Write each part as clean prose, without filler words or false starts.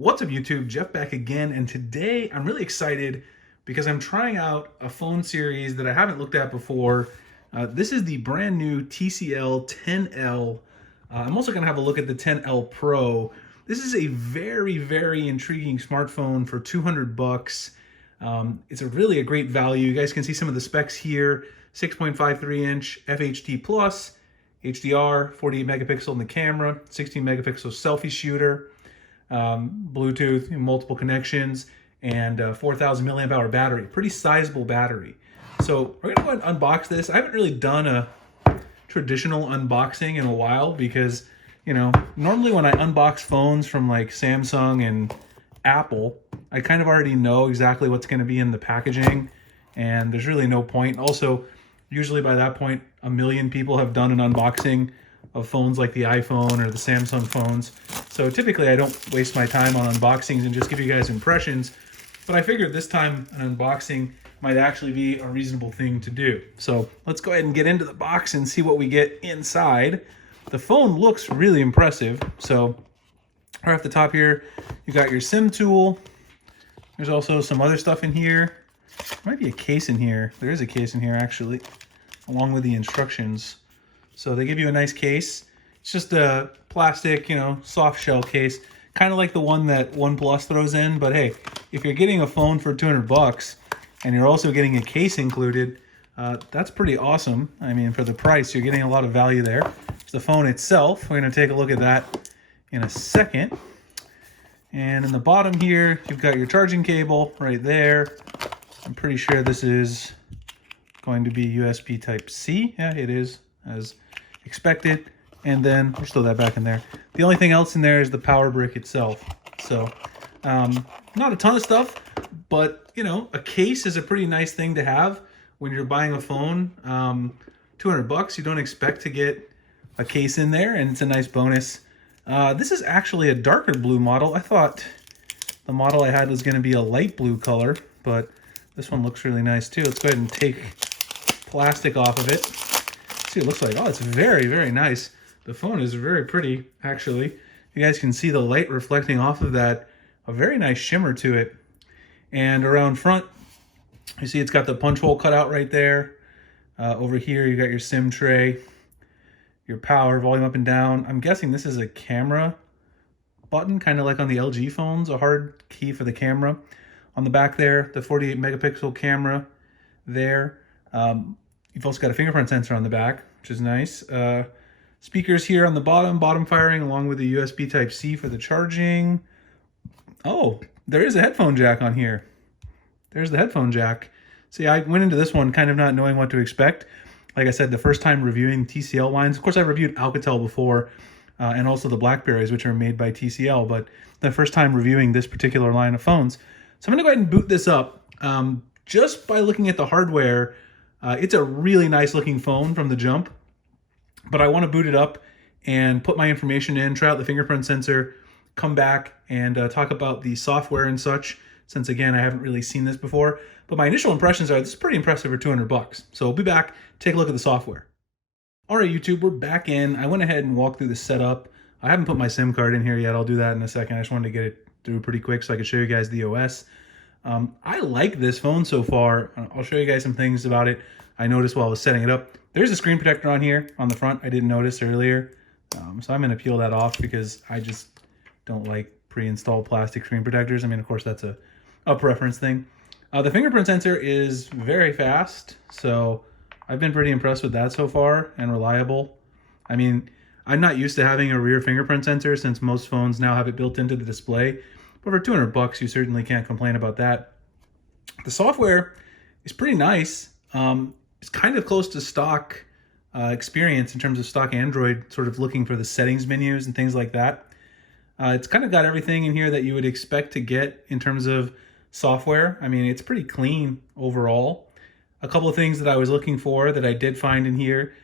What's up YouTube, Jeff back again, and today I'm really excited because I'm trying out a phone series that I haven't looked at before. This is the brand new TCL 10L. I'm also going to have a look at the 10L Pro. This is a very intriguing smartphone for 200 bucks. It's really a great value. You guys can see some of the specs here. 6.53 inch FHD plus, HDR, 48 megapixel in the camera, 16 megapixel selfie shooter. Bluetooth, multiple connections, and 4,000 milliamp hour battery. Pretty sizable battery. So we're gonna go ahead and unbox this. I haven't really done a traditional unboxing in a while because, normally when I unbox phones from like Samsung and Apple, I kind of already know exactly what's going to be in the packaging, and there's really no point. Also, usually by that point, a million people have done an unboxing of phones like the iPhone or the Samsung phones. So typically I don't waste my time on unboxings and just give you guys impressions, but I figured this time an unboxing might actually be a reasonable thing to do. So let's go ahead and get into the box and see what we get inside. The phone looks really impressive. So right off the top here, you got your SIM tool. There's also some other stuff in here. There might be a case in here. There is a case in here actually, along with the instructions. So they give you a nice case. It's just a plastic, soft shell case, kind of like the one that OnePlus throws in. But hey, if you're getting a phone for 200 bucks and you're also getting a case included, that's pretty awesome. I mean, for the price, you're getting a lot of value there. There's the phone itself. We're going to take a look at that in a second. And in the bottom here, you've got your charging cable right there. I'm pretty sure this is going to be USB Type-C. Yeah, it is, as expected. And then we'll throw that back in there. The only thing else in there is the power brick itself. So not a ton of stuff, but a case is a pretty nice thing to have when you're buying a phone. 200 bucks, you don't expect to get a case in there, and it's a nice bonus. This is actually a darker blue model. I thought the model I had was going to be a light blue color, but this one looks really nice too. Let's go ahead and take plastic off of it. See what it looks like. Oh, it's very nice. The phone is very pretty, actually. You guys can see the light reflecting off of that. A very nice shimmer to it. And around front, you see it's got the punch hole cut out right there. Over here, you got your SIM tray, your power, volume up and down. I'm guessing this is a camera button, kind of like on the LG phones, a hard key for the camera. On the back there, the 48 megapixel camera there. You've also got a fingerprint sensor on the back, which is nice. Speakers here on the bottom firing, along with the USB Type-C for the charging. Oh, there is a headphone jack on here. There's the headphone jack. See, I went into this one kind of not knowing what to expect. Like I said, the first time reviewing TCL lines, of course I reviewed Alcatel before, and also the Blackberries, which are made by TCL, but the first time reviewing this particular line of phones. So I'm gonna go ahead and boot this up. Just by looking at the hardware, it's a really nice looking phone from the jump, but I want to boot it up and put my information in, try out the fingerprint sensor, come back and talk about the software and such, since again, I haven't really seen this before. But my initial impressions are this is pretty impressive for 200 bucks. So we'll be back, take a look at the software. All right, YouTube, we're back in. I went ahead and walked through the setup. I haven't put my SIM card in here yet. I'll do that in a second. I just wanted to get it through pretty quick so I could show you guys the OS. I like this phone so far. I'll show you guys some things about it I noticed while I was setting it up. There's a screen protector on here on the front I didn't notice earlier. So I'm going to peel that off because I just don't like pre-installed plastic screen protectors. I mean, of course, that's a preference thing. The fingerprint sensor is very fast, so I've been pretty impressed with that so far, and reliable. I mean, I'm not used to having a rear fingerprint sensor since most phones now have it built into the display. But for 200 bucks, you certainly can't complain about that. The software is pretty nice. It's kind of close to stock experience in terms of stock Android, sort of looking for the settings menus and things like that. It's kind of got everything in here that you would expect to get in terms of software. I mean, it's pretty clean overall. A couple of things that I was looking for that I did find in here.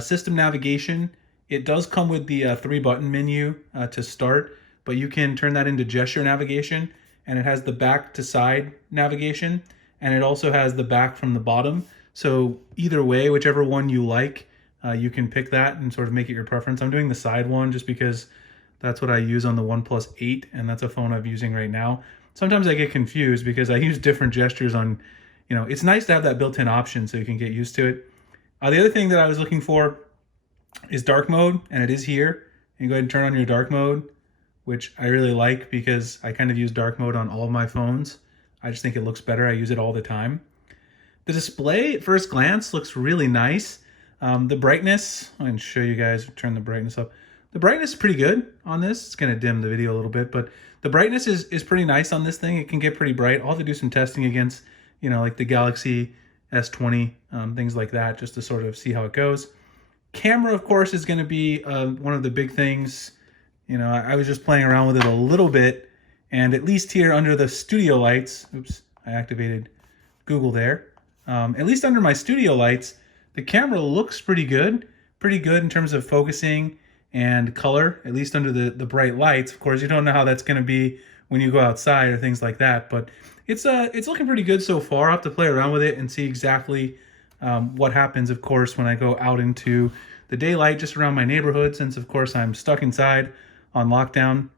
System navigation. It does come with the 3-button menu to start, but you can turn that into gesture navigation, and it has the back to side navigation, and it also has the back from the bottom. So either way, whichever one you like, you can pick that and sort of make it your preference. I'm doing the side one just because That's what I use on the OnePlus 8, and that's a phone I'm using right now. Sometimes I get confused because I use different gestures on, it's nice to have that built-in option so you can get used to it. The other thing that I was looking for is dark mode, and it is here. You go ahead and turn on your dark mode, which I really like because I kind of use dark mode on all of my phones. I just think it looks better. I use it all the time. The display at first glance looks really nice. The brightness, I can show you guys, turn the brightness up. The brightness is pretty good on this. It's gonna dim the video a little bit, but the brightness is pretty nice on this thing. It can get pretty bright. I'll have to do some testing against, like the Galaxy S20, things like that, just to sort of see how it goes. Camera, of course, is gonna be one of the big things. I was just playing around with it a little bit, and at least here under the studio lights, oops, I activated Google there. At least under my studio lights, the camera looks pretty good in terms of focusing and color, at least under the bright lights. Of course, you don't know how that's going to be when you go outside or things like that, but it's looking pretty good so far. I'll have to play around with it and see exactly what happens, of course, when I go out into the daylight just around my neighborhood, since, of course, I'm stuck inside on lockdown.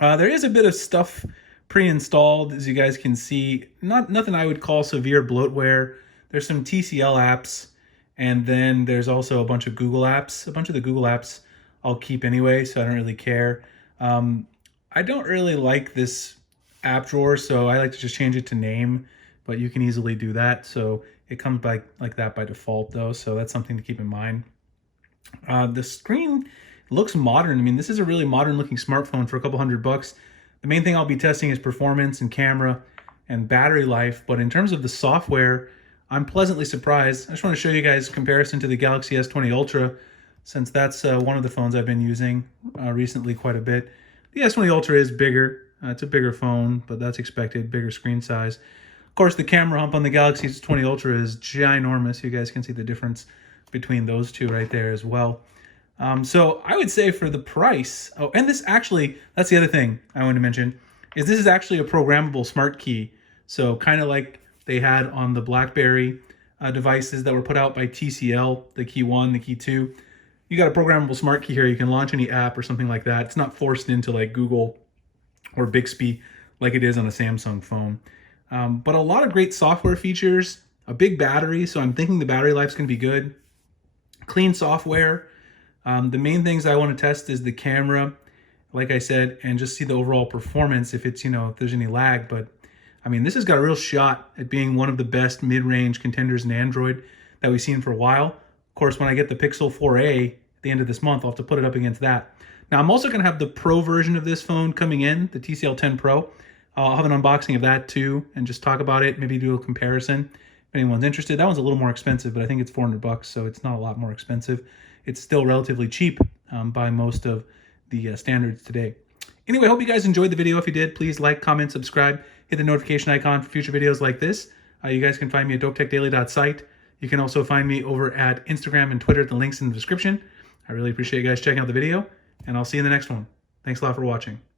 There is a bit of stuff pre-installed, as you guys can see. Nothing I would call severe bloatware. There's some TCL apps, and then there's also a bunch of Google apps. A bunch of the Google apps I'll keep anyway, so I don't really care. I don't really like this app drawer, so I like to just change it to name, but you can easily do that. So it comes by like that by default though, so that's something to keep in mind. The screen looks modern. I mean, this is a really modern looking smartphone for a couple $100. The main thing I'll be testing is performance and camera and battery life, but in terms of the software, I'm pleasantly surprised. I just want to show you guys a comparison to the Galaxy S20 Ultra, since that's one of the phones I've been using recently quite a bit. The S20 Ultra is bigger. It's a bigger phone, but that's expected, bigger screen size. Of course, the camera hump on the Galaxy S20 Ultra is ginormous. You guys can see the difference between those two right there as well. So I would say for the price, oh, and this actually, that's the other thing I want to mention, is this is actually a programmable smart key. So kind of like they had on the BlackBerry devices that were put out by TCL, the Key 1, the Key 2. You got a programmable smart key here. You can launch any app or something like that. It's not forced into like Google or Bixby like it is on a Samsung phone. But a lot of great software features, a big battery, so I'm thinking the battery life's gonna be good. Clean software. The main things I want to test is the camera, like I said, and just see the overall performance if it's, if there's any lag. But I mean, this has got a real shot at being one of the best mid-range contenders in Android that we've seen for a while. Of course, when I get the Pixel 4a at the end of this month, I'll have to put it up against that. Now, I'm also going to have the Pro version of this phone coming in, the TCL 10 Pro. I'll have an unboxing of that too and just talk about it, maybe do a comparison if anyone's interested. That one's a little more expensive, but I think it's $400, so it's not a lot more expensive. It's still relatively cheap by most of the standards today. Anyway, I hope you guys enjoyed the video. If you did, please like, comment, subscribe, hit the notification icon for future videos like this. You guys can find me at dopetechdaily.site. You can also find me over at Instagram and Twitter. The link's in the description. I really appreciate you guys checking out the video, and I'll see you in the next one. Thanks a lot for watching.